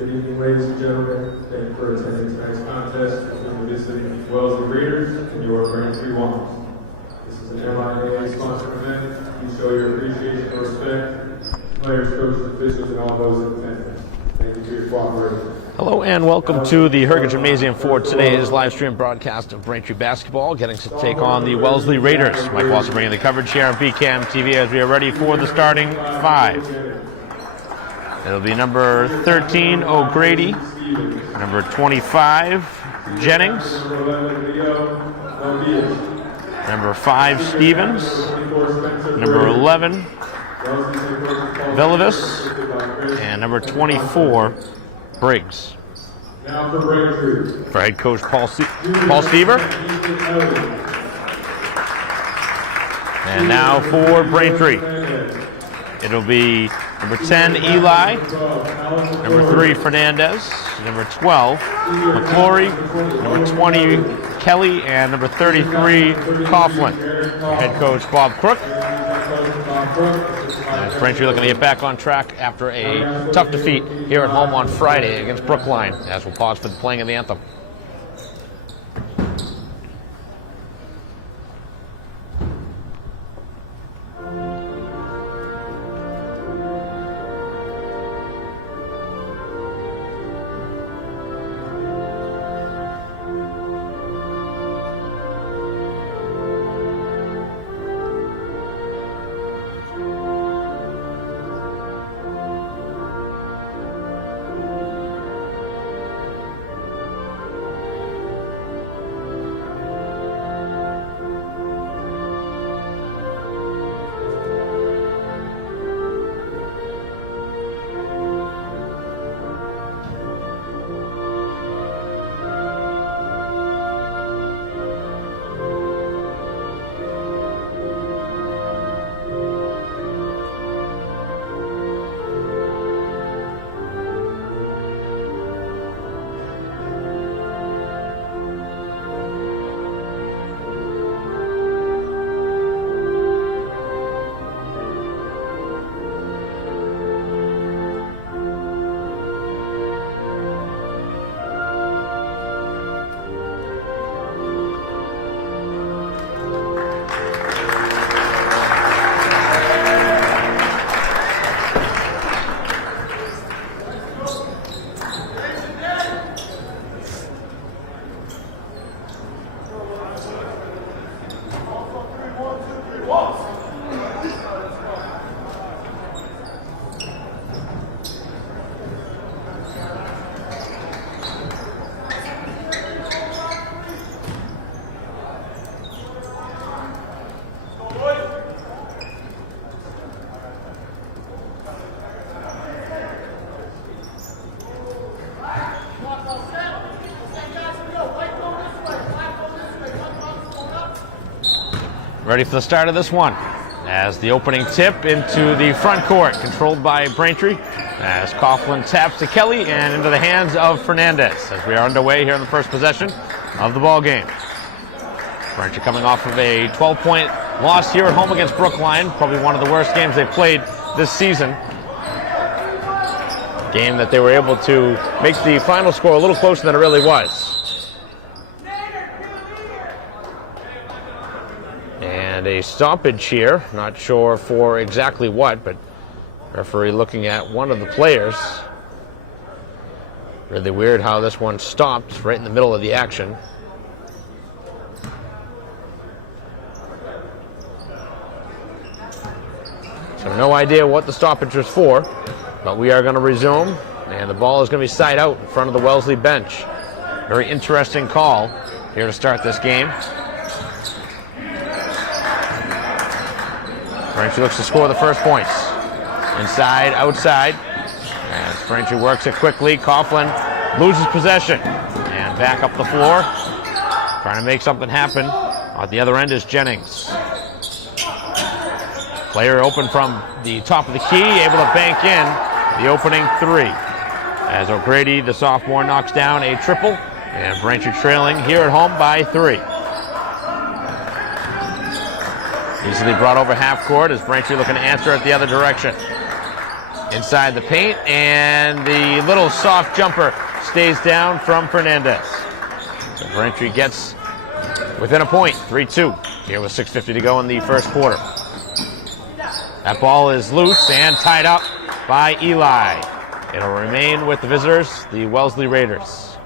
Good evening, ladies and gentlemen. Thank you for attending tonight's contest between the visiting Wellesley Raiders and your Braintree Wands. This is an MIAA sponsored event. You show your appreciation and respect to players, coaches, officials, and all those in attendance. Thank you for your cooperation. Hello and welcome to the Hergen Gymnasium for today's live stream broadcast of Braintree basketball, getting to take on the Wellesley Raiders. Mike Walser bringing the coverage here on BCAM TV as we are ready for the starting five. It'll be number 13, O'Grady, number 25, Jennings, number 5, Stevens, number 11, Villavis, and number 24, Briggs. Now for Braintree. For head coach Paul Stever. And now for Braintree. It'll be number 10, Eli, number 3, Fernandez, number 12, McClory, number 20, Kelly, and number 33, Coughlin. Head coach Bob Crook. As Braintree looking to get back on track after a tough defeat here at home on Friday against Brookline, as we'll pause for the playing of the anthem. Ready for the start of this one, as the opening tip into the front court, controlled by Braintree, as Coughlin taps to Kelly and into the hands of Fernandez, as we are underway here in the first possession of the ball game. Braintree coming off of a 12-point loss here at home against Brookline, probably one of the worst games they've played this season. Game that they were able to make the final score a little closer than it really was. And a stoppage here, not sure for exactly what, but referee looking at one of the players. Really weird how this one stopped right in the middle of the action. So no idea what the stoppage was for, but we are going to resume, and the ball is going to be side out in front of the Wellesley bench. Very interesting call here to start this game. Braintree looks to score the first points. Inside, outside. As Braintree works it quickly, Coughlin loses possession. And back up the floor. Trying to make something happen. At the other end is Jennings. Player open from the top of the key, able to bank in the opening three. As O'Grady, the sophomore, knocks down a triple. And Braintree trailing here at home by 3. Easily brought over half court as Braintree looking to answer it the other direction. inside the paint, and the little soft jumper stays down from Fernandez. So Braintree gets within a point, 3-2. Here with 6:50 to go in the first quarter. That ball is loose and tied up by Eli. It'll remain with the visitors, the Wellesley Raiders.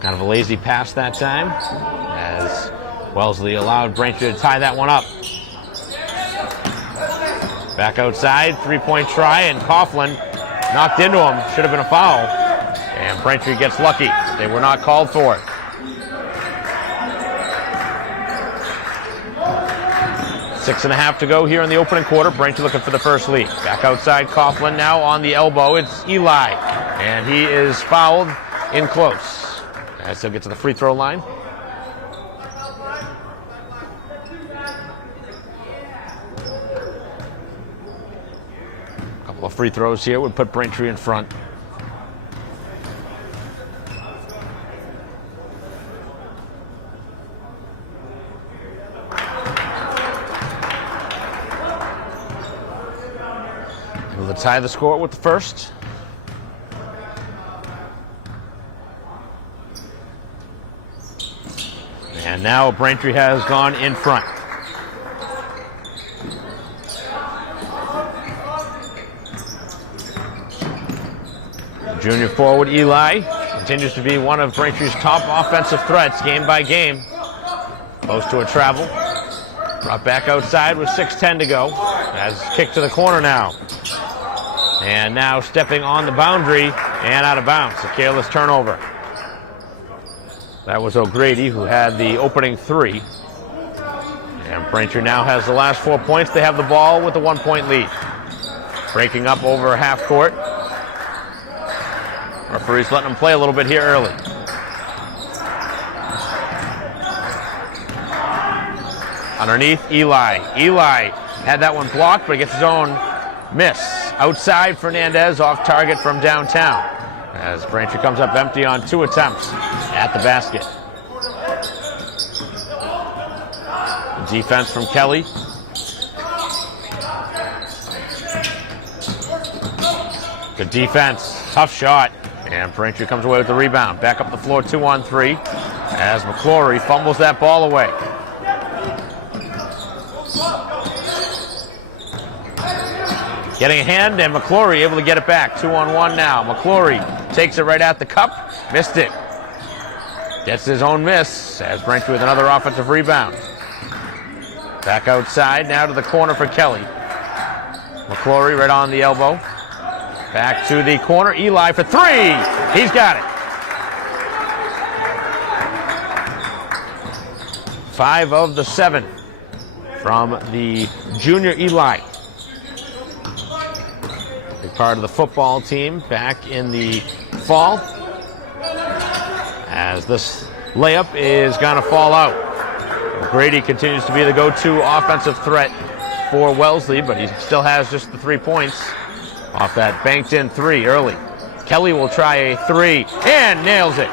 Kind of a lazy pass that time, as Wellesley allowed Braintree to tie that one up. Back outside, three-point try, and Coughlin knocked into him. Should have been a foul. And Braintree gets lucky. They were not called for it. 6.5 to go here in the opening quarter. Braintree looking for the first lead. Back outside, Coughlin now on the elbow. It's Eli, and he is fouled in close. As he'll get to the free throw line. A couple of free throws here would put Braintree in front. Able to tie the score with the first. And now Braintree has gone in front. Junior forward Eli continues to be one of Braintree's top offensive threats game by game. Close to a travel. Brought back outside with 6:10 to go. Has kicked to the corner now. And now stepping on the boundary and out of bounds. A careless turnover. That was O'Grady who had the opening three. And Braintree now has the last 4 points. They have the ball with a 1-point lead. Breaking up over half court. Referee's letting them play a little bit here early. Underneath, Eli. Eli had that one blocked, but he gets his own miss. Outside, Fernandez off target from downtown. As Braintree comes up empty on 2 attempts at the basket. Defense from Kelly. Good defense. Tough shot. And Braintree comes away with the rebound. Back up the floor, 2-on-3. As McClory fumbles that ball away. Getting a hand, and McClory able to get it back. 2-on-1 now. McClory takes it right at the cup. Missed it. Gets his own miss as Braintree with another offensive rebound. Back outside, now to the corner for Kelly. McClory right on the elbow. Back to the corner. Eli for 3. He's got it. 5 of the 7 from the junior Eli. Big part of the football team back in the fall. As this layup is going to fall out. Grady continues to be the go-to offensive threat for Wellesley, but he still has just the 3 points off that banked-in 3 early. Kelly will try a 3 and nails it.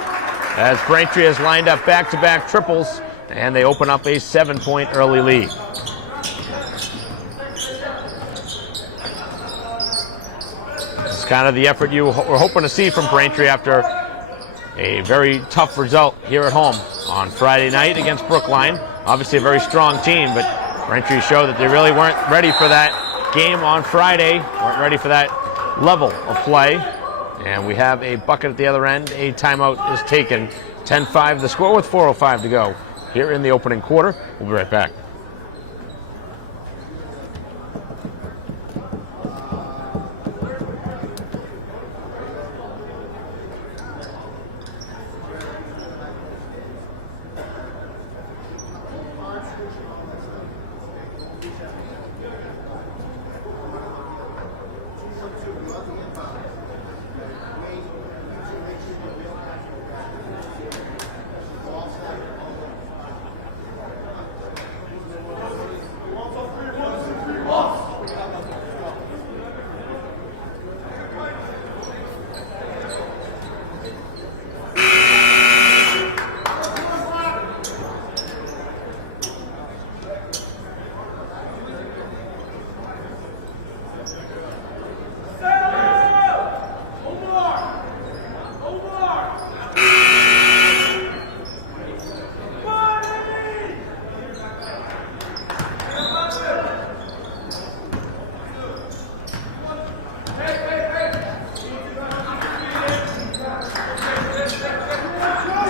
As Braintree has lined up back-to-back triples, and they open up a 7-point early lead. It's kind of the effort you were hoping to see from Braintree after a very tough result here at home on Friday night against Brookline. Obviously a very strong team, but Braintree showed that they really weren't ready for that game on Friday, weren't ready for that level of play. And we have a bucket at the other end. A timeout is taken. 10-5 the score with 4:05 to go here in the opening quarter. We'll be right back.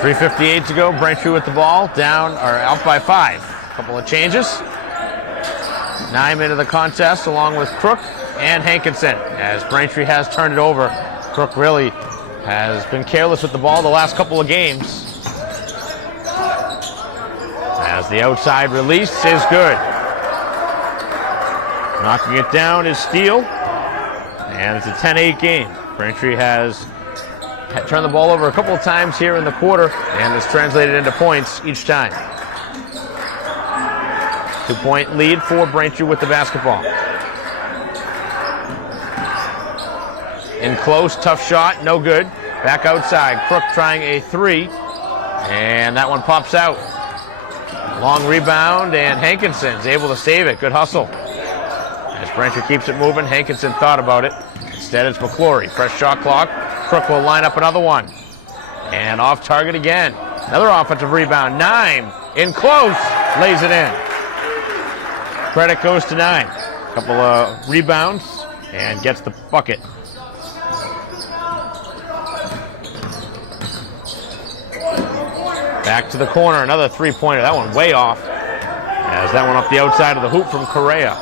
3:58 to go. Braintree with the ball, down or out by 5. Couple of changes. Nime into the contest along with Crook and Hankinson. As Braintree has turned it over, Crook really has been careless with the ball the last couple of games. As the outside release is good. Knocking it down is Steele. And it's a 10-8 game. Braintree has turned the ball over a couple of times here in the quarter and has translated into points each time. 2-point lead for Braintree with the basketball. In close, tough shot, no good. Back outside, Crook trying a 3, and that one pops out. Long rebound, and Hankinson's able to save it. Good hustle. As Braintree keeps it moving, Hankinson thought about it. Instead, it's McClory. Fresh shot clock. Crook will line up another one. And off target again. Another offensive rebound. Nime in close. Lays it in. Credit goes to Nime. Couple of rebounds and gets the bucket. Back to the corner. Another three-pointer. That one way off. As that one up the outside of the hoop from Correa.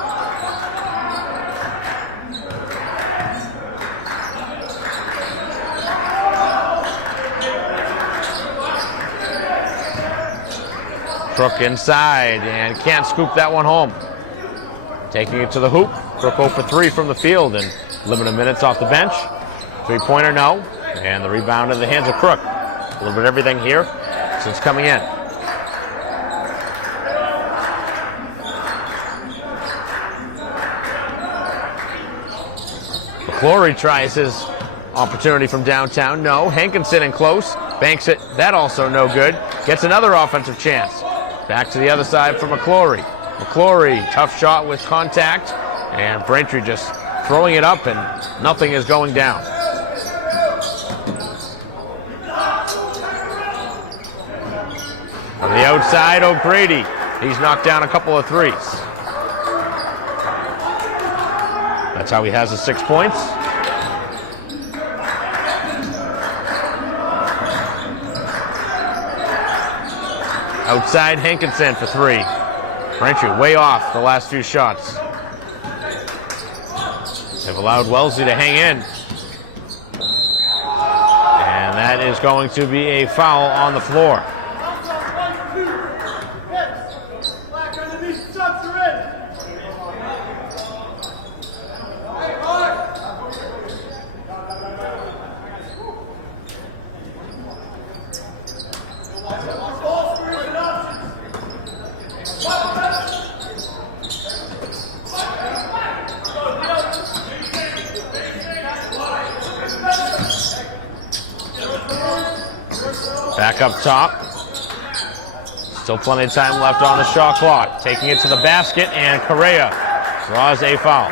Crook inside and can't scoop that one home. Taking it to the hoop. Crook 0 for 3 from the field and limited minutes off the bench. Three-pointer, no. And the rebound in the hands of Crook. A little bit of everything here since coming in. McClory tries his opportunity from downtown. No. Hankinson in close. Banks it. That also no good. Gets another offensive chance. Back to the other side for McClory. McClory, tough shot with contact, and Braintree just throwing it up, and nothing is going down. On the outside, O'Grady. He's knocked down a couple of threes. That's how he has his 6 points. Outside, Hankinson for 3. Braintree way off the last few shots. They've allowed Wellesley to hang in. And that is going to be a foul on the floor. Back up top. Still plenty of time left on the shot clock. Taking it to the basket, and Correa draws a foul.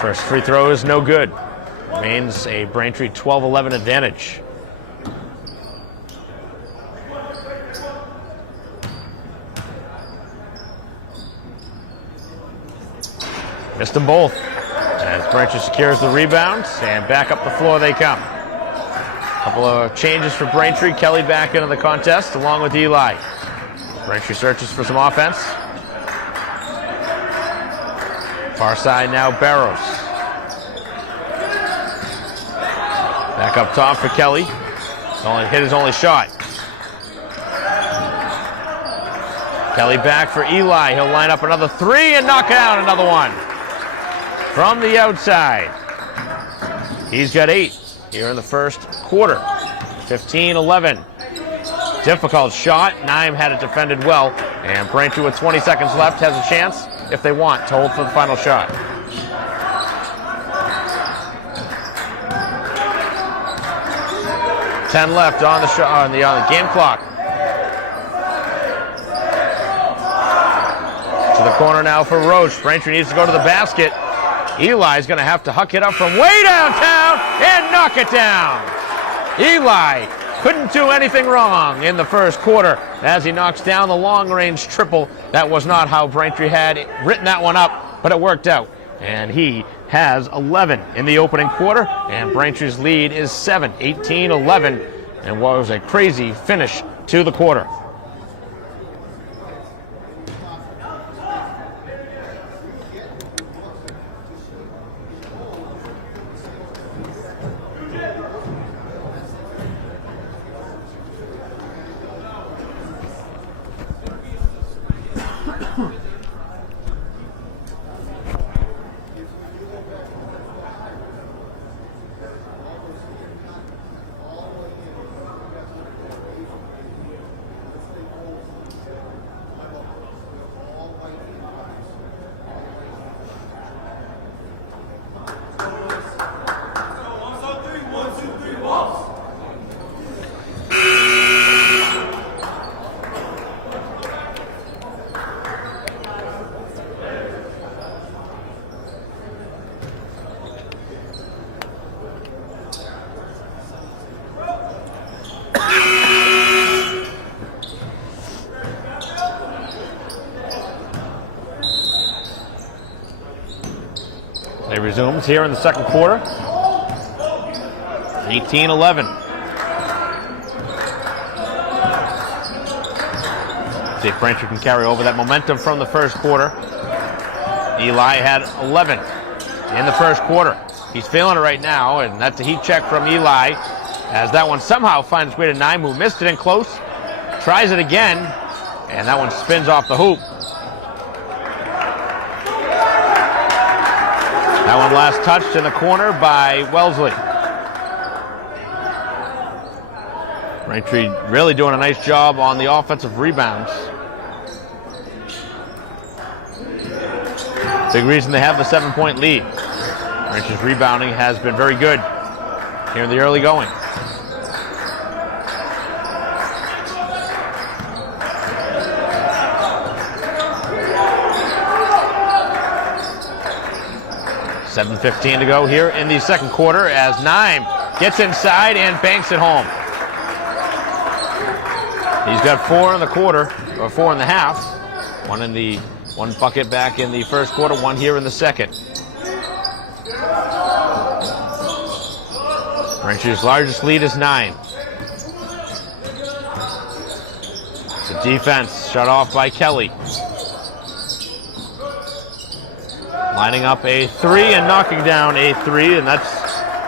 First free throw is no good. Remains a Braintree 12-11 advantage. Missed them both. As Braintree secures the rebound, and back up the floor they come. Couple of changes for Braintree. Kelly back into the contest along with Eli. Braintree searches for some offense. Far side now, Barrows. Back up top for Kelly. Hit his only shot. Kelly back for Eli. He'll line up another 3 and knock out another one. From the outside. He's got 8 here in the first quarter. 15-11. Difficult shot. Nime had it defended well. And Braintree with 20 seconds left has a chance, if they want, to hold for the final shot. Ten left on the shot on the game clock. To the corner now for Roche. Braintree needs to go to the basket. Eli's going to have to huck it up from way downtown and knock it down. Eli couldn't do anything wrong in the first quarter as he knocks down the long-range triple. That was not how Braintree had written that one up, but it worked out. And he has 11 in the opening quarter, and Braintree's lead is 7, 18-11, and what was a crazy finish to the quarter. It resumes here in the second quarter. 18-11. See if Braintree can carry over that momentum from the first quarter. Eli had 11 in the first quarter. He's feeling it right now, and that's a heat check from Eli as that one somehow finds its way to Naimu. Missed it in close. Tries it again, and that one spins off the hoop. That one last touched in the corner by Wellesley. Braintree really doing a nice job on the offensive rebounds. Big reason they have the 7-point lead. Braintree's rebounding has been very good here in the early going. .7:15 to go here in the second quarter as Naim gets inside and banks it home. He's got 4 in the quarter, or 4 in the half. One bucket back in the first quarter, 1 here in the second. Braintree's largest lead is 9. The defense shut off by Kelly. Lining up a 3 and knocking down a 3, and that's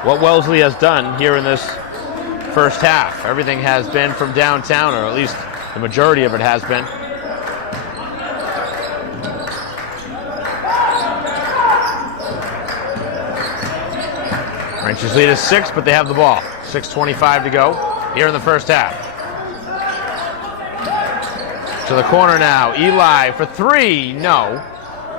what Wellesley has done here in this first half. Everything has been from downtown, or at least the majority of it has been. Braintree's lead is 6, but they have the ball. 6:25 to go here in the first half. To the corner now. Eli for 3. No.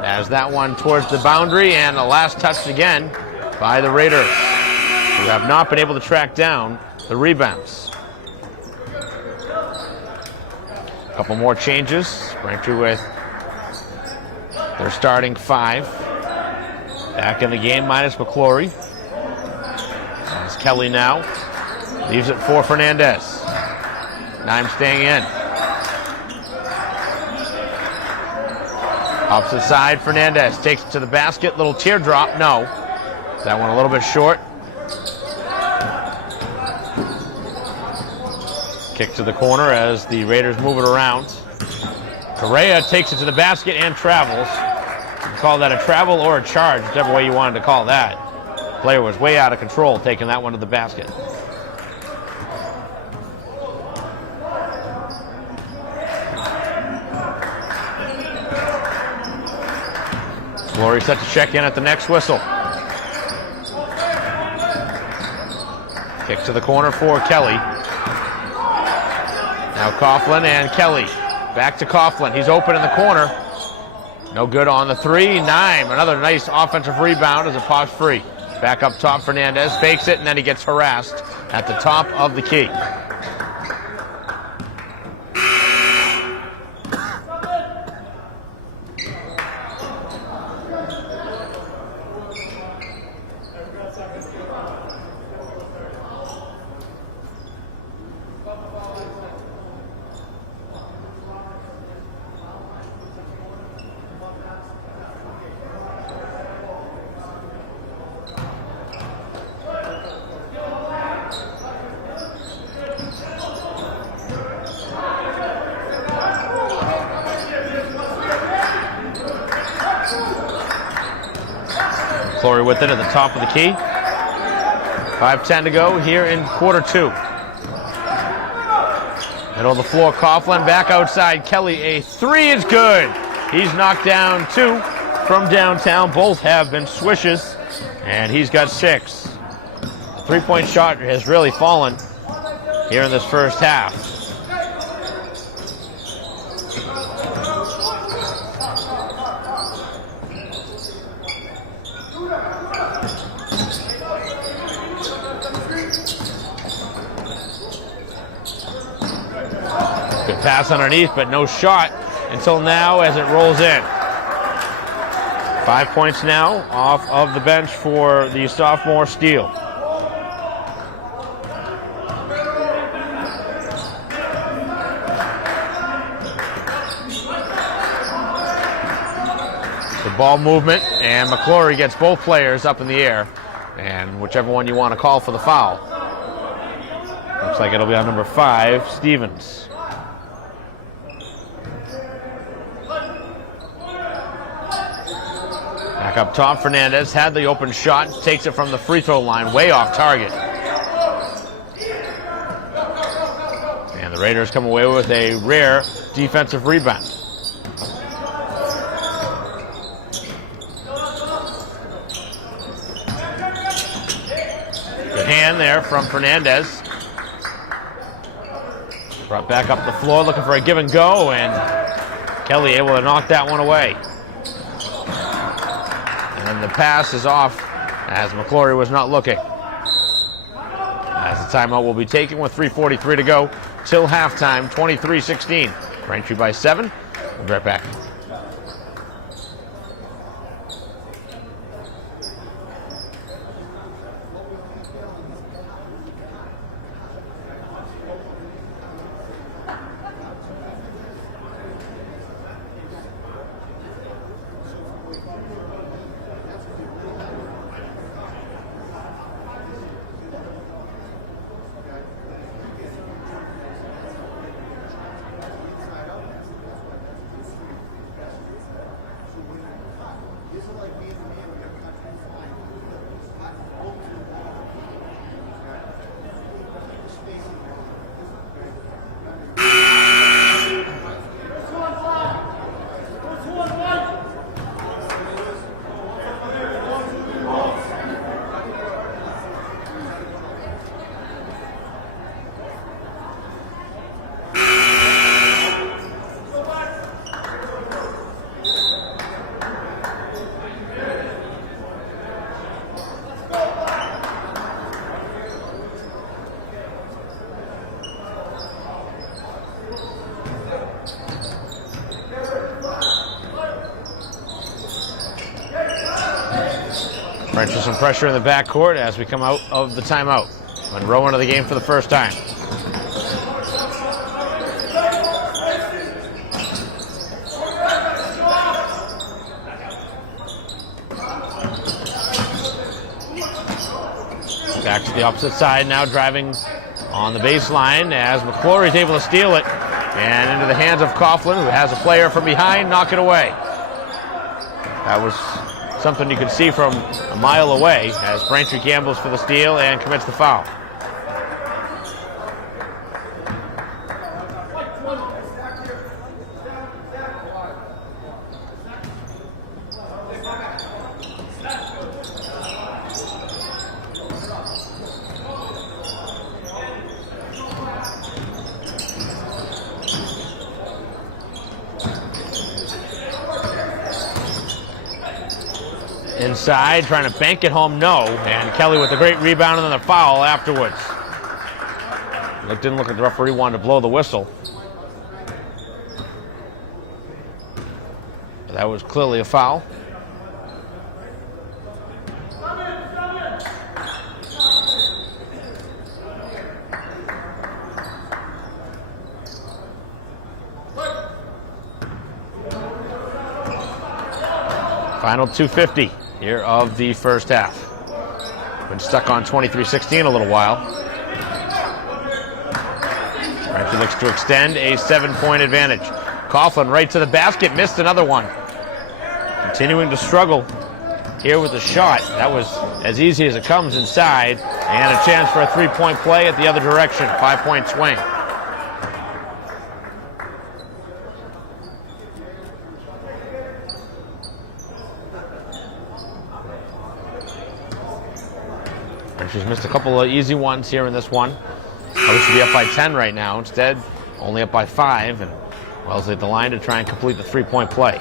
As that one towards the boundary, and the last touched again by the Raiders, who have not been able to track down the rebounds. A couple more changes. Braintree with their starting 5. Back in the game, minus McClory. As Kelly now leaves it for Fernandez. Naim staying in. Opposite side, Fernandez takes it to the basket. Little teardrop, no. That one a little bit short. Kick to the corner as the Raiders move it around. Correa takes it to the basket and travels. You can call that a travel or a charge, whichever way you wanted to call that. Player was way out of control taking that one to the basket. Flory set to check in at the next whistle. Kick to the corner for Kelly. Now Coughlin and Kelly. Back to Coughlin. He's open in the corner. No good on the 3. Naim, another nice offensive rebound as it pops free. Back up top, Fernandez fakes it, and then he gets harassed at the top of the key. McClory with it at the top of the key. 5:10 to go here in quarter two. Middle of the floor, Coughlin back outside. Kelly, a three is good. He's knocked down two from downtown. Both have been swishes, and he's got 6. The three-point shot has really fallen here in this first half. Good pass underneath, but no shot until now as it rolls in. 5 points now off of the bench for the sophomore Steele. The ball movement, and McClory gets both players up in the air, and whichever one you want to call for the foul. Looks like it'll be on number 5, Stevens. Back up top, Fernandez had the open shot, takes it from the free throw line, way off target. And the Raiders come away with a rare defensive rebound. Good hand there from Fernandez. Brought back up the floor, looking for a give and go, and Kelly able to knock that one away. And the pass is off as McClory was not looking. As the timeout will be taken with 3:43 to go till halftime, 23-16. Braintree by 7. We'll be right back. Braintree some pressure in the backcourt as we come out of the timeout. Monroe into the game for the first time. Back to the opposite side, now driving on the baseline as McClory is able to steal it. And into the hands of Coughlin, who has a player from behind, knock it away. That was something you could see from a mile away as Braintree gambles for the steal and commits the foul. Inside, trying to bank it home, no. And Kelly with a great rebound and then the foul afterwards. Didn't look like the referee wanted to blow the whistle. But that was clearly a foul. Final 2:50 here of the first half. Been stuck on 23-16 a little while. Braintree looks to extend a 7-point advantage. Coughlin right to the basket, missed another one. Continuing to struggle here with the shot. That was as easy as it comes inside, and a chance for a three-point play at the other direction. 5-point swing. And she's missed a couple of easy ones here in this one. Probably should be up by 10 right now. Instead, only up by 5, and Wellesley at the line to try and complete the three-point play.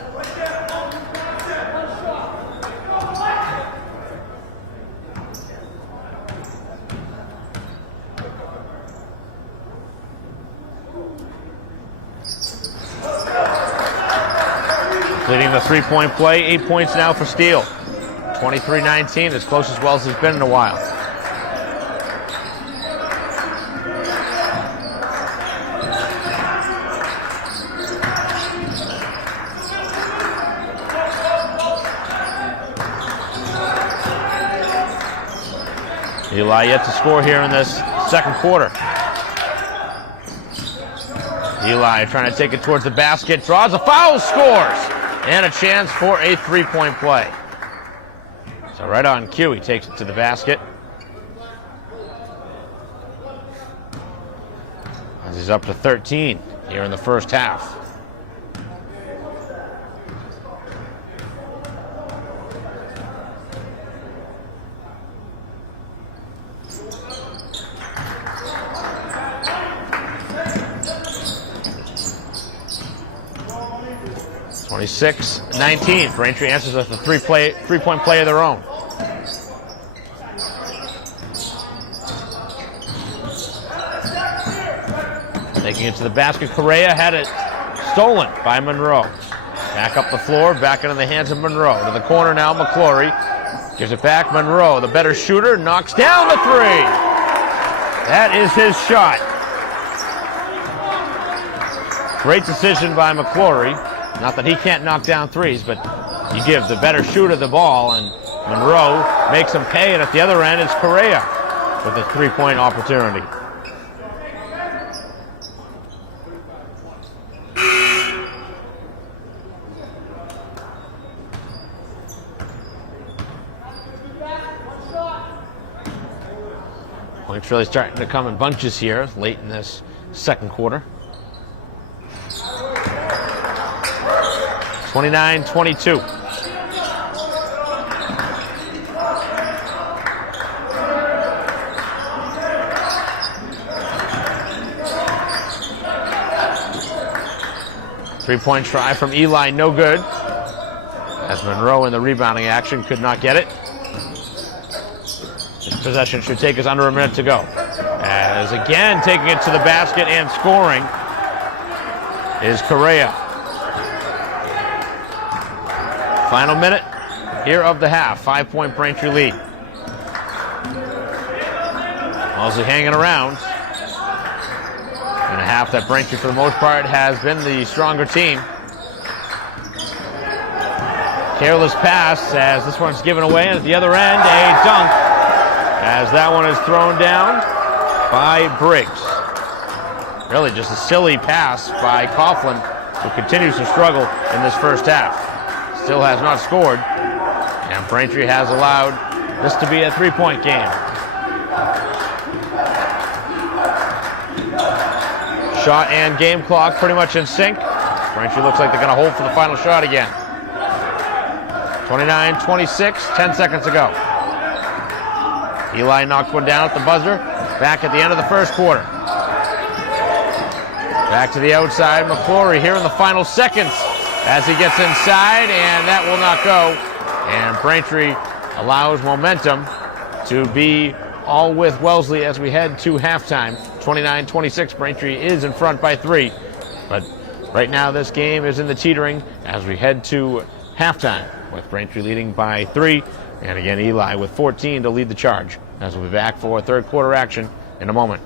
Completing the three-point play, 8 points now for Steele. 23-19, as close as Wellesley's been in a while. Eli yet to score here in this second quarter. Eli trying to take it towards the basket, draws a foul, scores, and a chance for a three-point play. So right on cue, he takes it to the basket. As he's up to 13 here in the first half. (26-19). Braintree answers with a three-point play of their own. Taking it to the basket, Correa had it stolen by Monroe. Back up the floor, back into the hands of Monroe. To the corner now, McClory gives it back. Monroe, the better shooter, knocks down the three. That is his shot. Great decision by McClory. Not that he can't knock down threes, but you give the better shooter the ball, and Monroe makes him pay, and at the other end, it's Correa with a three-point opportunity. Points really starting to come in bunches here late in this second quarter. 29-22. Three-point try from Eli, no good. As Monroe in the rebounding action could not get it. This possession should take us under a minute to go. As again taking it to the basket and scoring is Correa. Final minute here of the half. 5-point Braintree lead. Wellesley hanging around in a half that Braintree, for the most part, has been the stronger team. Careless pass as this one's given away, and at the other end, a dunk as that one is thrown down by Briggs. Really just a silly pass by Coughlin, who continues to struggle in this first half. Still has not scored, and Braintree has allowed this to be a three-point game. Shot and game clock pretty much in sync. Braintree looks like they're going to hold for the final shot again. 29-26, 10 seconds ago. Eli knocked one down at the buzzer, back at the end of the first quarter. Back to the outside, McClory here in the final seconds as he gets inside, and that will not go. And Braintree allows momentum to be all with Wellesley as we head to halftime. 29-26, Braintree is in front by 3. But right now this game is in the teetering as we head to halftime, with Braintree leading by 3. And again, Eli with 14 to lead the charge, as we'll be back for third quarter action in a moment.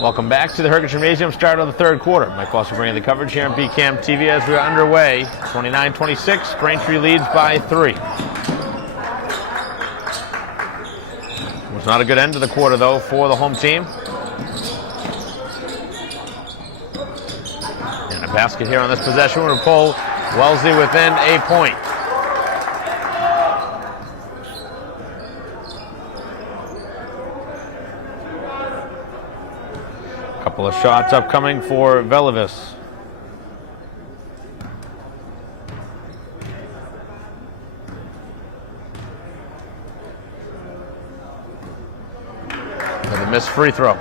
Welcome back to the Herkitt Gymnasium, start of the third quarter. Mike Foster bringing the coverage here on BCAM TV as we are underway. 29-26, Braintree leads by 3. It was not a good end to the quarter, though, for the home team. And a basket here on this possession will pull Wellesley within a point. Couple of shots upcoming for Velevis. With a missed free throw.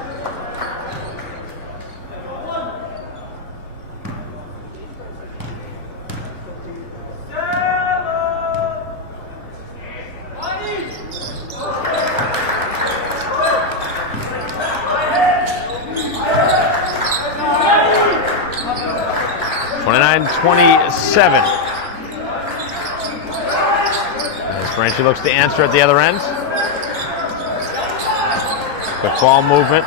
As Braintree looks to answer at the other end. Quick ball movement.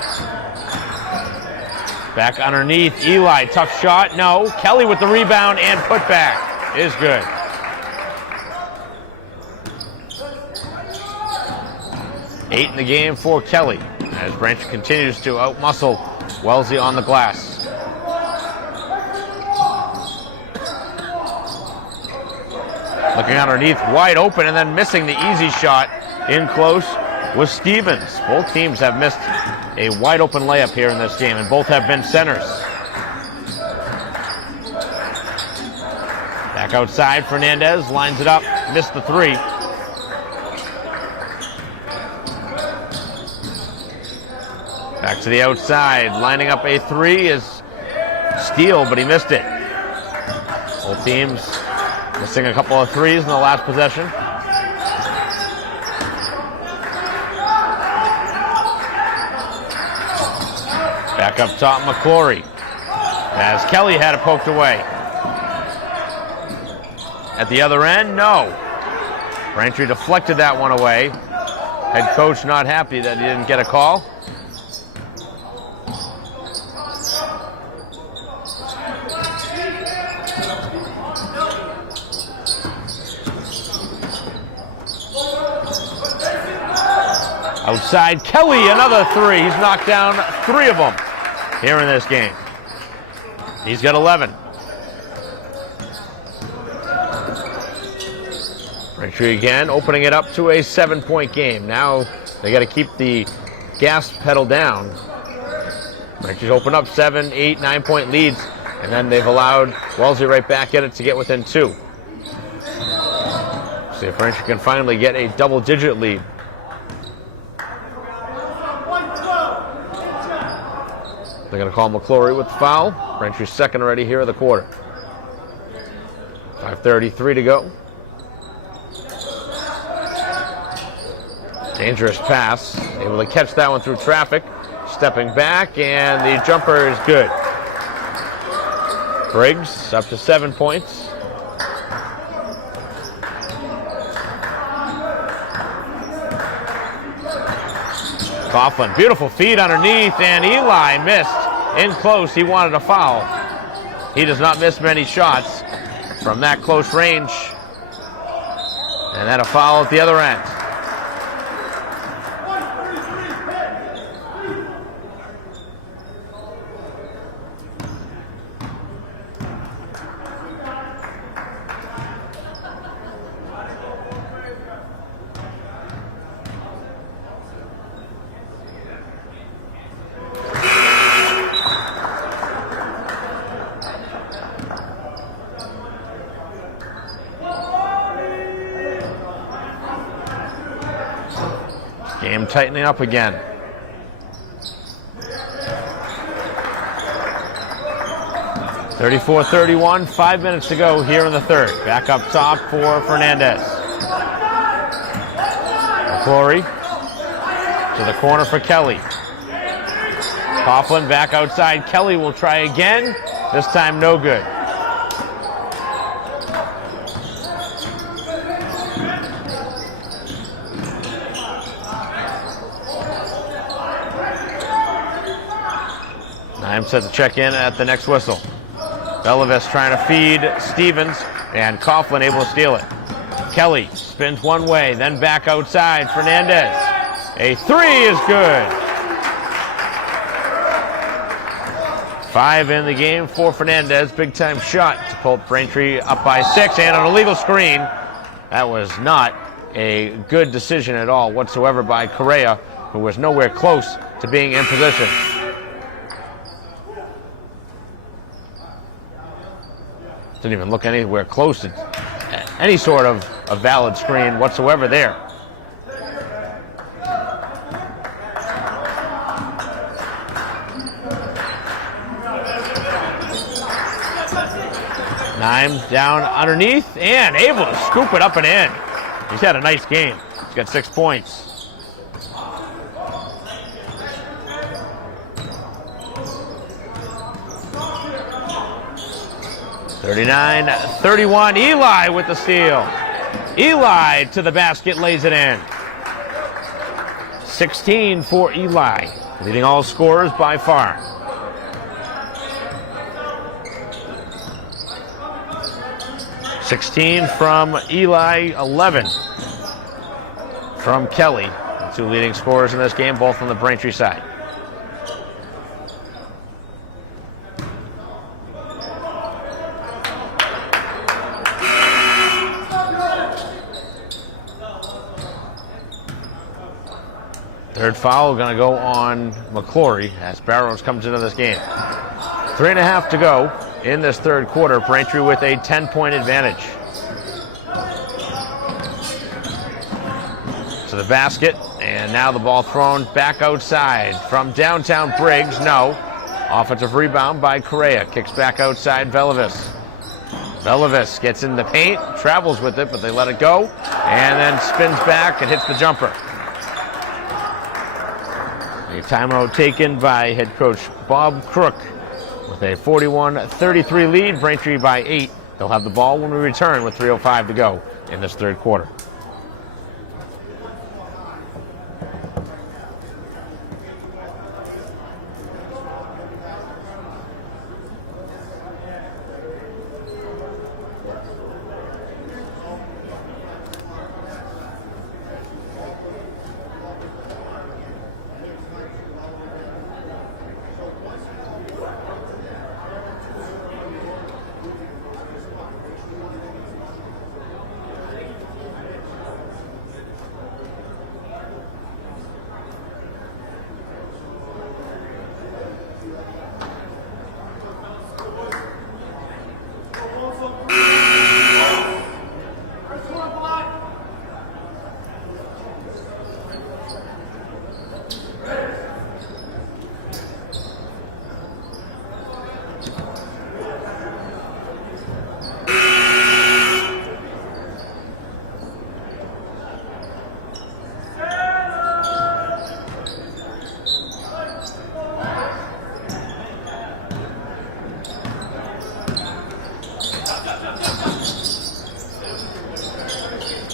Back underneath. Eli, tough shot. No. Kelly with the rebound and putback is good. Eight in the game for Kelly as Braintree continues to outmuscle Wellesley on the glass. Looking underneath, wide open, and then missing the easy shot in close was Stevens. Both teams have missed a wide open layup here in this game, and both have been centers. Back outside, Fernandez lines it up, missed the 3. Back to the outside, lining up a 3 is Steele, but he missed it. Both teams missing a couple of 3s in the last possession. Back up top, McClory. As Kelly had it poked away. At the other end, no. Braintree deflected that one away. Head coach not happy that he didn't get a call. Outside, Kelly, another 3. He's knocked down 3 of them here in this game. He's got 11. Braintree again, opening it up to a 7-point game. Now they got to keep the gas pedal down. Braintree's opened up 7, 8, 9-point leads, and then they've allowed Wellesley right back at it to get within 2. See if Braintree can finally get a double-digit lead. They're going to call McClory with the foul. Braintree's second already here of the quarter. 5:33 to go. Dangerous pass. Able to catch that one through traffic. Stepping back, and the jumper is good. Briggs up to 7 points. Coughlin, beautiful feed underneath, and Eli missed in close. He wanted a foul. He does not miss many shots from that close range. And then a foul at the other end. Game tightening up again. (34-31), 5 minutes to go here in the third. Back up top for Fernandez. McClory to the corner for Kelly. Coughlin back outside. Kelly will try again. This time no good. I'm set to check in at the next whistle. Belavis trying to feed Stevens, and Coughlin able to steal it. Kelly spins one way, then back outside. Fernandez. A three is good. 5 in the game for Fernandez. Big time shot to pull Braintree up by 6, and an illegal screen. That was not a good decision at all whatsoever by Correa, who was nowhere close to being in position. Didn't even look anywhere close to any sort of a valid screen whatsoever there. Nime down underneath and able to scoop it up and in. He's had a nice game. He's got 6 points. (39-31). Eli with the steal. Eli to the basket, lays it in. 16 for Eli, leading all scorers by far. (16 from Eli, 11 from Kelly. The two leading scorers in this game, both on the Braintree side. Third foul going to go on McClory as Barrows comes into this game. 3.5 to go in this third quarter. Braintree with a 10-point advantage. To the basket, and now the ball thrown back outside from downtown Briggs. No. Offensive rebound by Correa. Kicks back outside Belavis. Belavis gets in the paint, travels with it, but they let it go, and then spins back and hits the jumper. A timeout taken by head coach Bob Crook with a 41-33 lead. Braintree by 8. They'll have the ball when we return with 3:05 to go in this third quarter.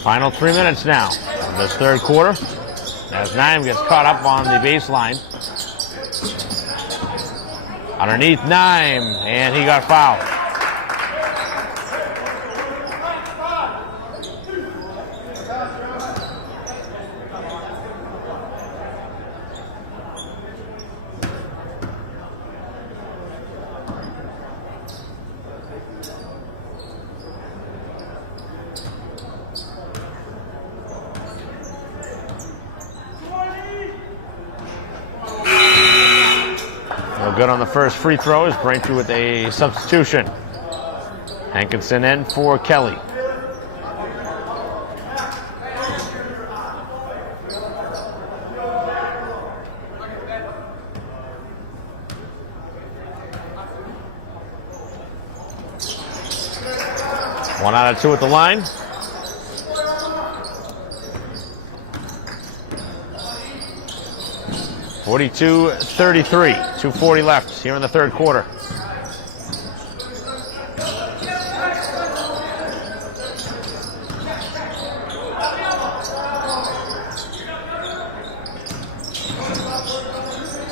Final 3 minutes now of this third quarter as Nime gets caught up on the baseline. Underneath Nime, and he got fouled. Good on the first free throw is Braintree with a substitution. Hankinson in for Kelly. One out of two at the line. 42-33, 2:40 left here in the third quarter.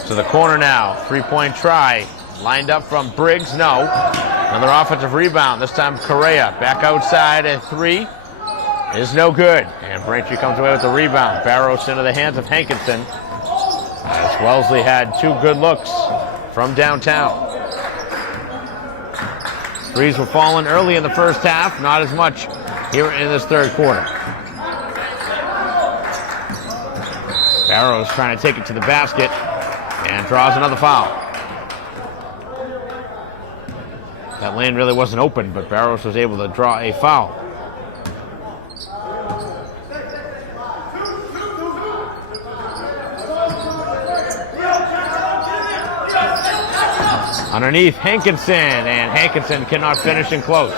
To the corner now, three-point try. Lined up from Briggs, no. Another offensive rebound, this time Correa. Back outside at three is no good. And Braintree comes away with the rebound. Barros into the hands of Hankinson. As Wellesley had two good looks from downtown. Threes were falling early in the first half, not as much here in this third quarter. Barros trying to take it to the basket and draws another foul. That lane really wasn't open, but Barros was able to draw a foul. Underneath Hankinson, and Hankinson cannot finish in close.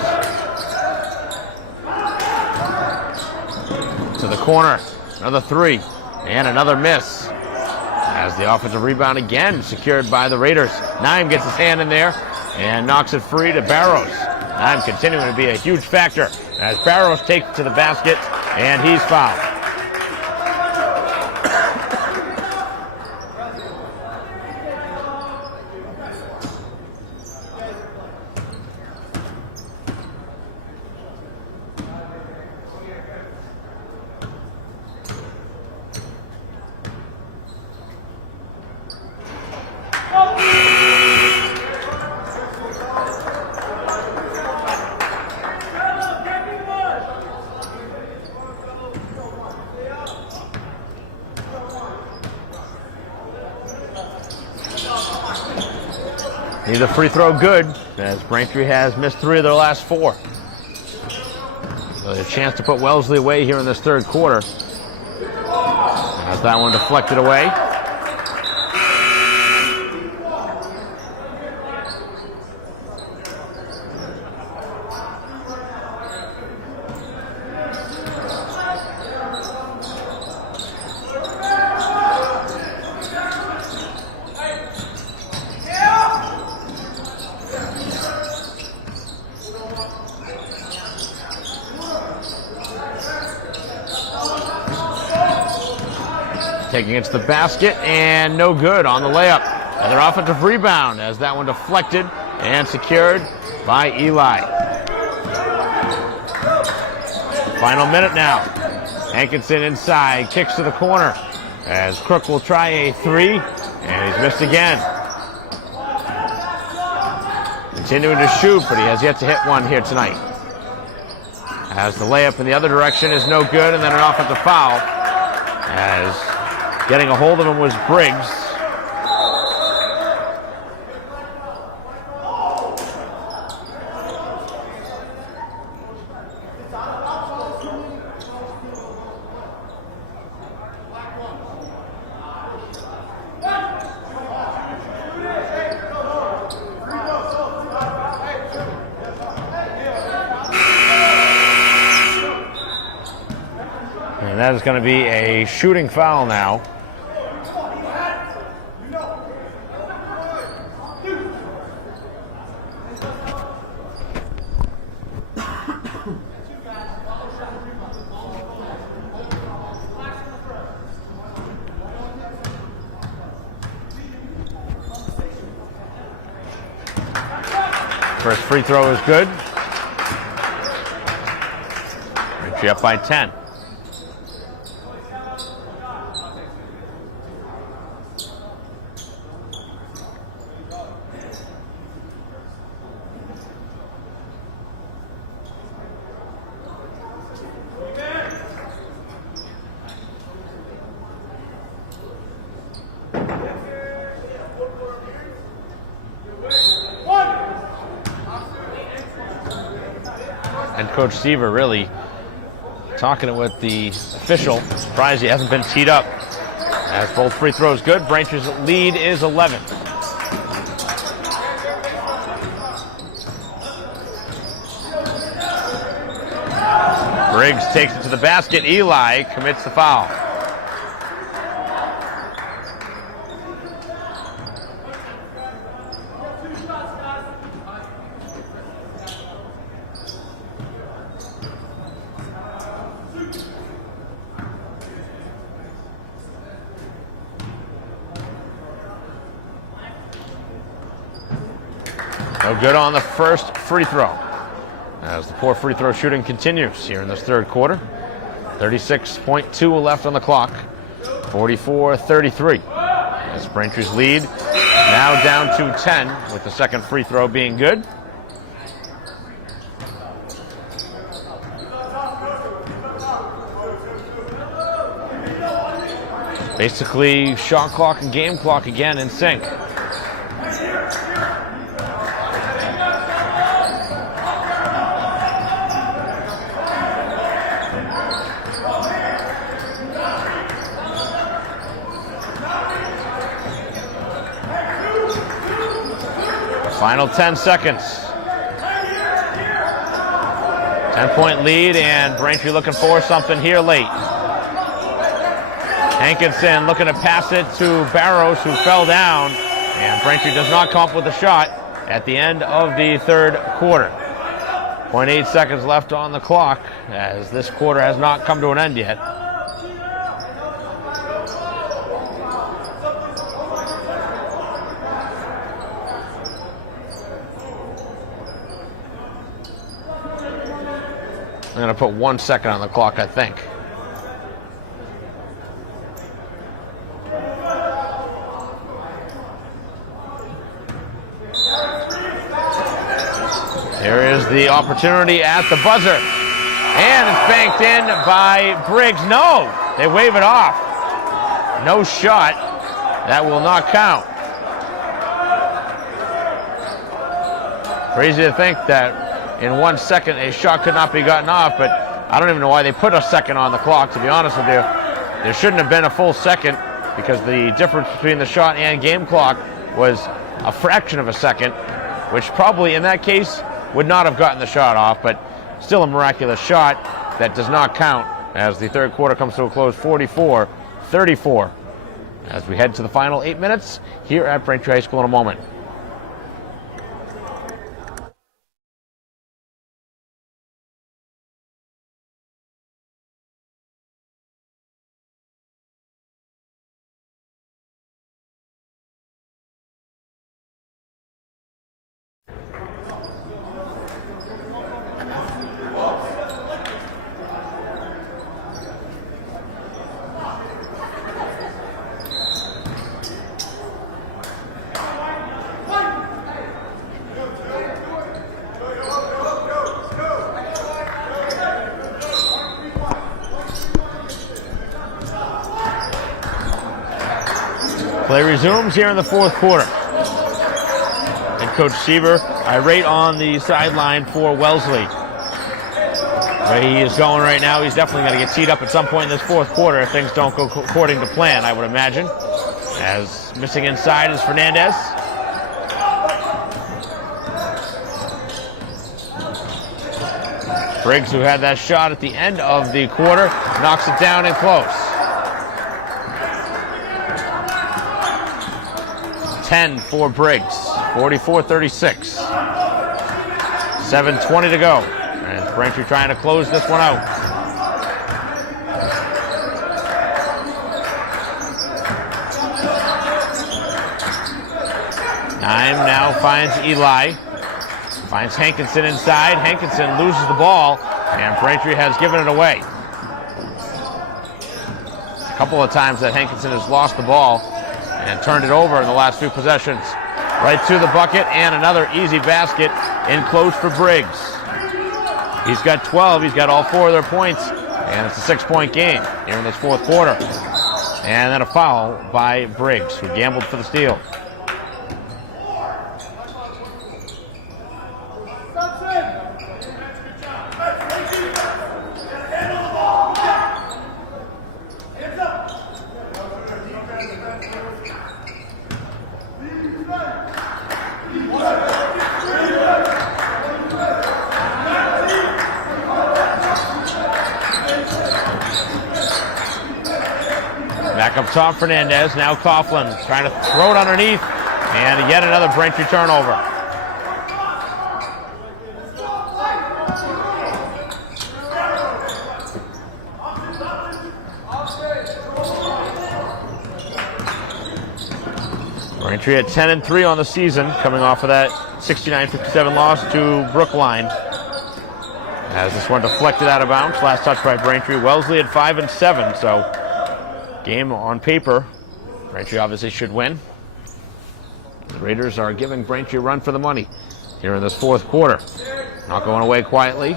To the corner, another three, and another miss. As the offensive rebound again secured by the Raiders. Naim gets his hand in there and knocks it free to Barros. Naim continuing to be a huge factor as Barros takes it to the basket, and he's fouled. Neither free throw good, as Braintree has missed three of their last four. So a chance to put Wellesley away here in this third quarter. As that one deflected away. Taking it to the basket, and no good on the layup. Another offensive rebound as that one deflected and secured by Eli. Final minute now. Hankinson inside, kicks to the corner as Crook will try a three, and he's missed again. Continuing to shoot, but he has yet to hit one here tonight. As the layup in the other direction is no good, and then an offensive foul as getting a hold of him was Briggs. And that is going to be a shooting foul now. First free throw is good. Braintree up by 10. And Coach Seaver really talking with the official. Surprised he hasn't been teed up. As both free throws good, Braintree's lead is 11. Briggs takes it to the basket. Eli commits the foul. No good on the first free throw, as the poor free throw shooting continues here in this third quarter. 36.2 left on the clock. 44-33. As Braintree's lead now down to 10, with the second free throw being good. Basically, shot clock and game clock again in sync. Final 10 seconds. 10-point lead, and Braintree looking for something here late. Hankinson looking to pass it to Barrows, who fell down, and Braintree does not come up with a shot at the end of the third quarter. 0.8 seconds left on the clock, as this quarter has not come to an end yet. I'm going to put 1 second on the clock, I think. Here is the opportunity at the buzzer. And it's banked in by Briggs. No, they wave it off. No shot. That will not count. Crazy to think that in 1 second a shot could not be gotten off, but I don't even know why they put a second on the clock, to be honest with you. There shouldn't have been a full second, because the difference between the shot and game clock was a fraction of a second, which probably in that case would not have gotten the shot off, but still a miraculous shot that does not count, as the third quarter comes to a close 44-34, as we head to the final 8 minutes here at Braintree High School in a moment. Play resumes here in the fourth quarter. And Coach Seaver irate on the sideline for Wellesley. The way he is going right now, he's definitely going to get teed up at some point in this fourth quarter if things don't go according to plan, I would imagine. As missing inside is Fernandez. Briggs, who had that shot at the end of the quarter, knocks it down and close. 10 for Briggs, 44-36. 7:20 to go. And Braintree trying to close this one out. Nime now finds Eli. Finds Hankinson inside. Hankinson loses the ball, and Braintree has given it away. A couple of times that Hankinson has lost the ball and turned it over in the last few possessions. Right to the bucket, and another easy basket in close for Briggs. He's got 12. He's got all 4 of their points, and it's a 6-point game here in this fourth quarter. And then a foul by Briggs, who gambled for the steal. Back up top, Fernandez. Now Coughlin trying to throw it underneath. And yet another Braintree turnover. Braintree at 10-3 on the season, coming off of that 69-57 loss to Brookline. As this one deflected out of bounds. Last touch by Braintree. Wellesley at 5 and 7. So game on paper, Braintree obviously should win. The Raiders are giving Braintree a run for the money here in this fourth quarter. Not going away quietly.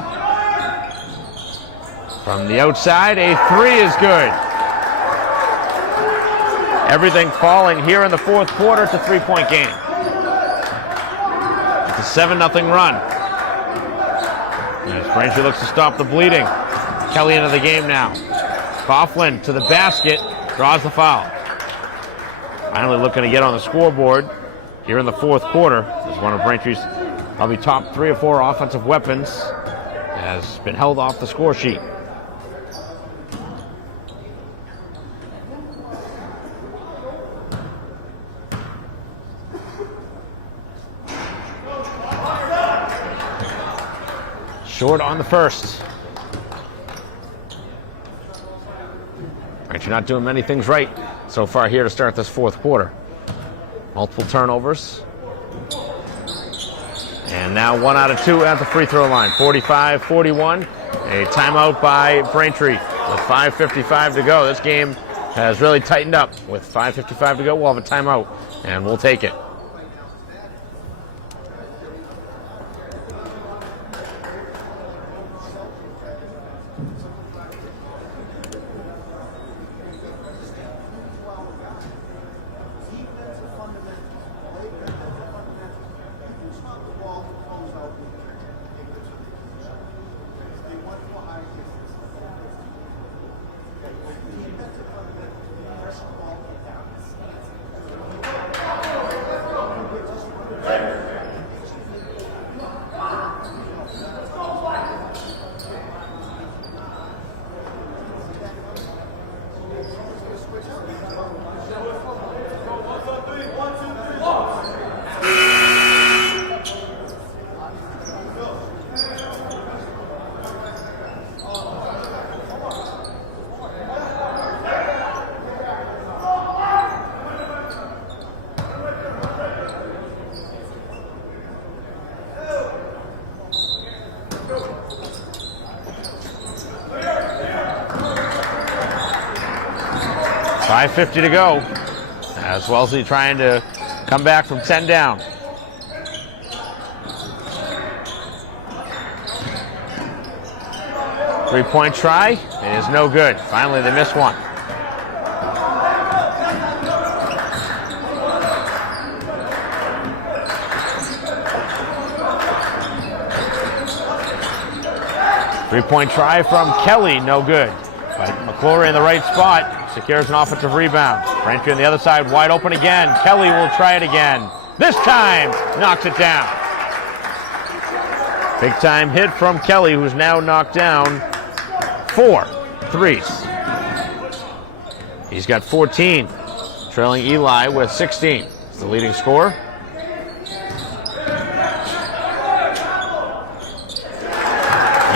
From the outside, a three is good. Everything falling here in the fourth quarter. It's a 3-point game. It's a 7-0 run. As Braintree looks to stop the bleeding. Kelly into the game now. Coughlin to the basket, draws the foul. Finally looking to get on the scoreboard here in the fourth quarter. As one of Braintree's probably top 3 or 4 offensive weapons has been held off the score sheet. Short on the first. Braintree not doing many things right so far here to start this fourth quarter. Multiple turnovers. And now 1 out of 2 at the free throw line. 45-41. A timeout by Braintree with 5:55 to go. This game has really tightened up. With 5:55 to go, we'll have a timeout, and we'll take it. .50 to go, as Wellesley trying to come back from 10 down. Three-point try, it is no good. Finally, they miss one. Three-point try from Kelly, no good. But McClory in the right spot. Secures an offensive rebound. Braintree on the other side, wide open again. Kelly will try it again. This time, knocks it down. Big time hit from Kelly, who's now knocked down 4 threes. He's got 14, trailing Eli with 16. He's the leading scorer.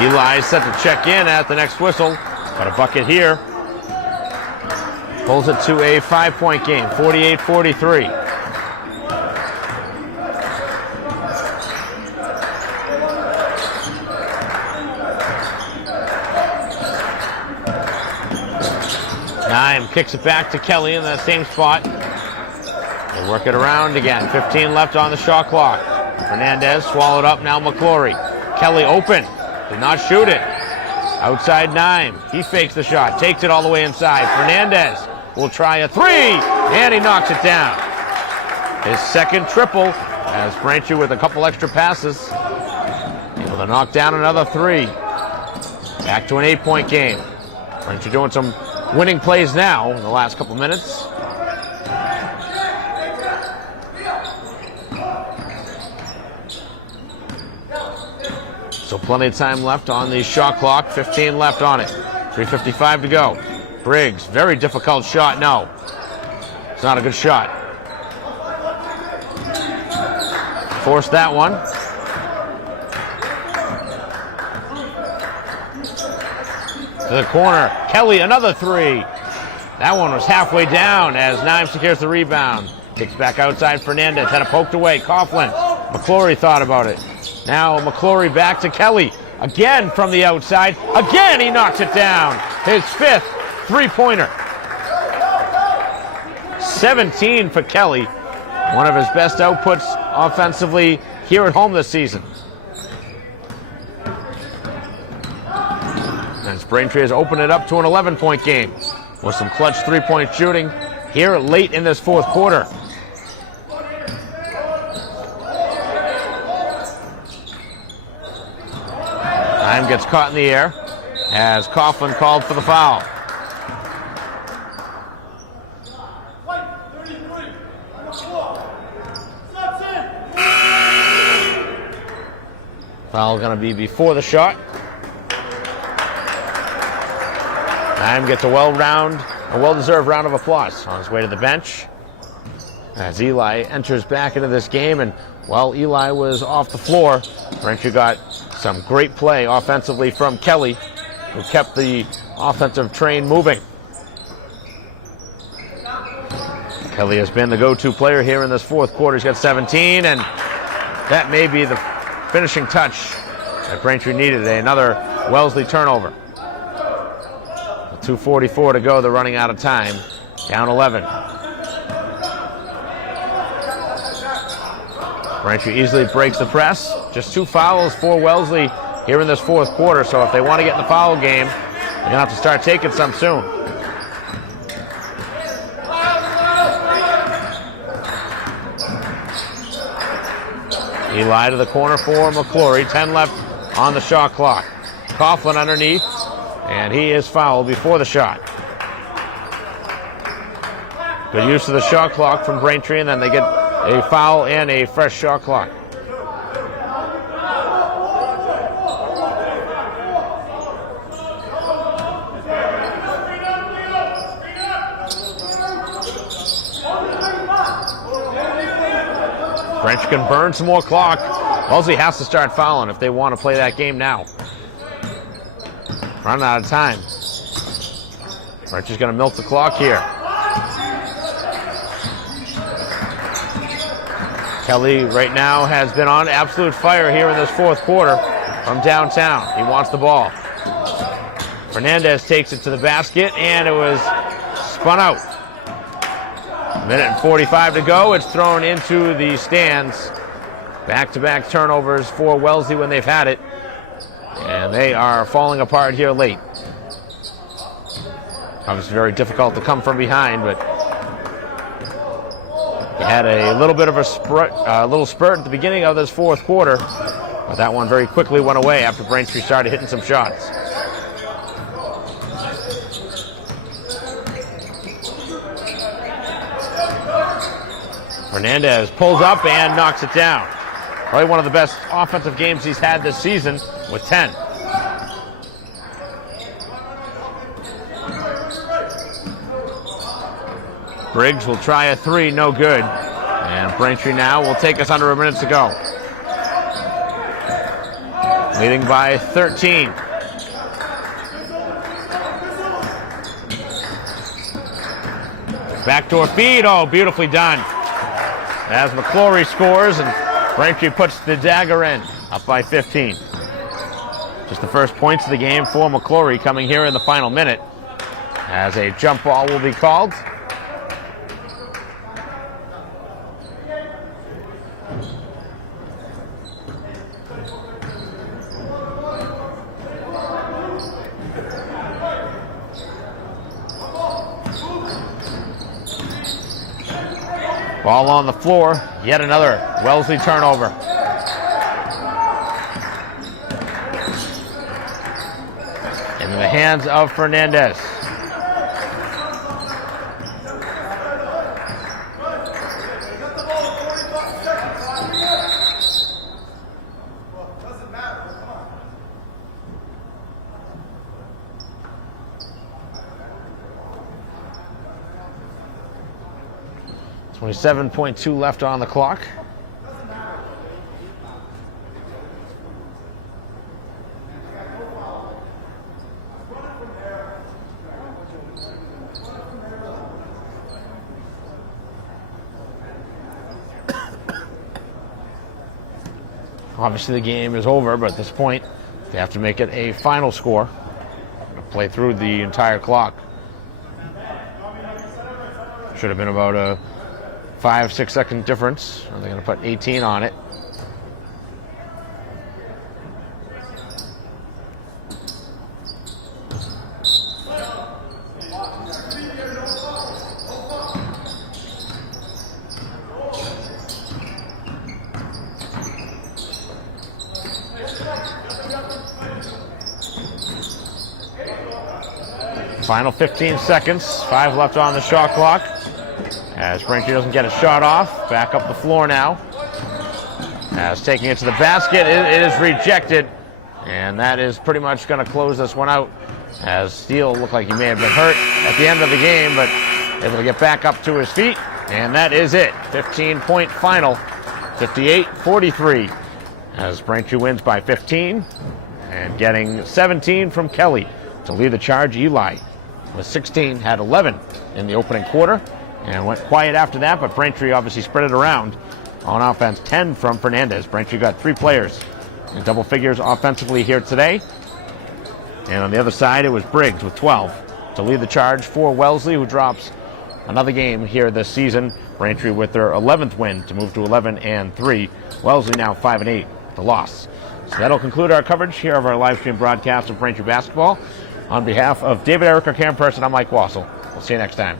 Eli is set to check in at the next whistle. Got a bucket here. Pulls it to a 5-point game, 48-43. Naim kicks it back to Kelly in that same spot. They work it around again. 15 left on the shot clock. Fernandez swallowed up, now McClory. Kelly open, did not shoot it. Outside Naim, he fakes the shot, takes it all the way inside. Fernandez will try a three, and he knocks it down. His second triple, as Braintree with a couple extra passes, able to knock down another three. Back to an 8-point game. Braintree doing some winning plays now in the last couple minutes. So plenty of time left on the shot clock, 15 left on it. 3:55 to go. Briggs, very difficult shot. No, it's not a good shot. Forced that one. To the corner, Kelly, another three. That one was halfway down as Naim secures the rebound. Kicks back outside, Fernandez had it poked away. Coughlin McClory thought about it. Now McClory back to Kelly. Again from the outside. Again he knocks it down. His 5th three-pointer. 17 for Kelly. One of his best outputs offensively here at home this season. As Braintree has opened it up to an 11-point game with some clutch three-point shooting here late in this fourth quarter. Time gets caught in the air as Coughlin called for the foul. Foul going to be before the shot. Time gets a well-deserved round of applause on his way to the bench as Eli enters back into this game. And while Eli was off the floor, Braintree got some great play offensively from Kelly, who kept the offensive train moving. Kelly has been the go-to player here in this fourth quarter. He's got 17, and that may be the finishing touch that Braintree needed. Another Wellesley turnover. 2:44 to go. They're running out of time. Down 11. Braintree easily breaks the press. Just 2 fouls for Wellesley here in this fourth quarter. So if they want to get in the foul game, they're going to have to start taking some soon. Eli to the corner for McClory. 10 left on the shot clock. Coughlin underneath, and he is fouled before the shot. Good use of the shot clock from Braintree, and then they get a foul and a fresh shot clock. Braintree can burn some more clock. Wellesley has to start fouling if they want to play that game now. Running out of time. Braintree's going to milk the clock here. Kelly right now has been on absolute fire here in this fourth quarter from downtown. He wants the ball. Fernandez takes it to the basket, and it was spun out. Minute and 45 to go. It's thrown into the stands. Back-to-back turnovers for Wellesley when they've had it. And they are falling apart here late. Obviously very difficult to come from behind, but they had a little bit of a little spurt at the beginning of this fourth quarter, but that one very quickly went away after Braintree started hitting some shots. Fernandez pulls up and knocks it down. Probably one of the best offensive games he's had this season with 10. Briggs will try a 3, no good. And Braintree now will take us under a minute to go. Leading by 13. Backdoor feed, oh, beautifully done. As McClory scores and Braintree puts the dagger in, up by 15. Just the first points of the game for McClory coming here in the final minute as a jump ball will be called. Ball on the floor, yet another Wellesley turnover. In the hands of Fernandez. .2 left on the clock. Obviously the game is over, but at this point they have to make it a final score. Play through the entire clock. Should have been about a 5-6 second difference. They're going to put 18 on it. Final 15 seconds, 5 left on the shot clock. As Braintree doesn't get a shot off, back up the floor now. As taking it to the basket, it is rejected. And that is pretty much going to close this one out. As Steele looked like he may have been hurt at the end of the game, but able to get back up to his feet. And that is it, 15-point final, 58-43. As Braintree wins by 15, and getting 17 from Kelly to lead the charge. Eli with 16, had 11 in the opening quarter, and went quiet after that, but Braintree obviously spread it around on offense. 10 from Fernandez. Braintree got 3 players in double figures offensively here today. And on the other side, it was Briggs with 12 to lead the charge for Wellesley, who drops another game here this season. Braintree with their 11th win to move to 11-3. Wellesley now 5-8, the loss. So that'll conclude our coverage here of our live stream broadcast of Braintree basketball. On behalf of David Eric, our camera person, I'm Mike Wassel. We'll see you next time.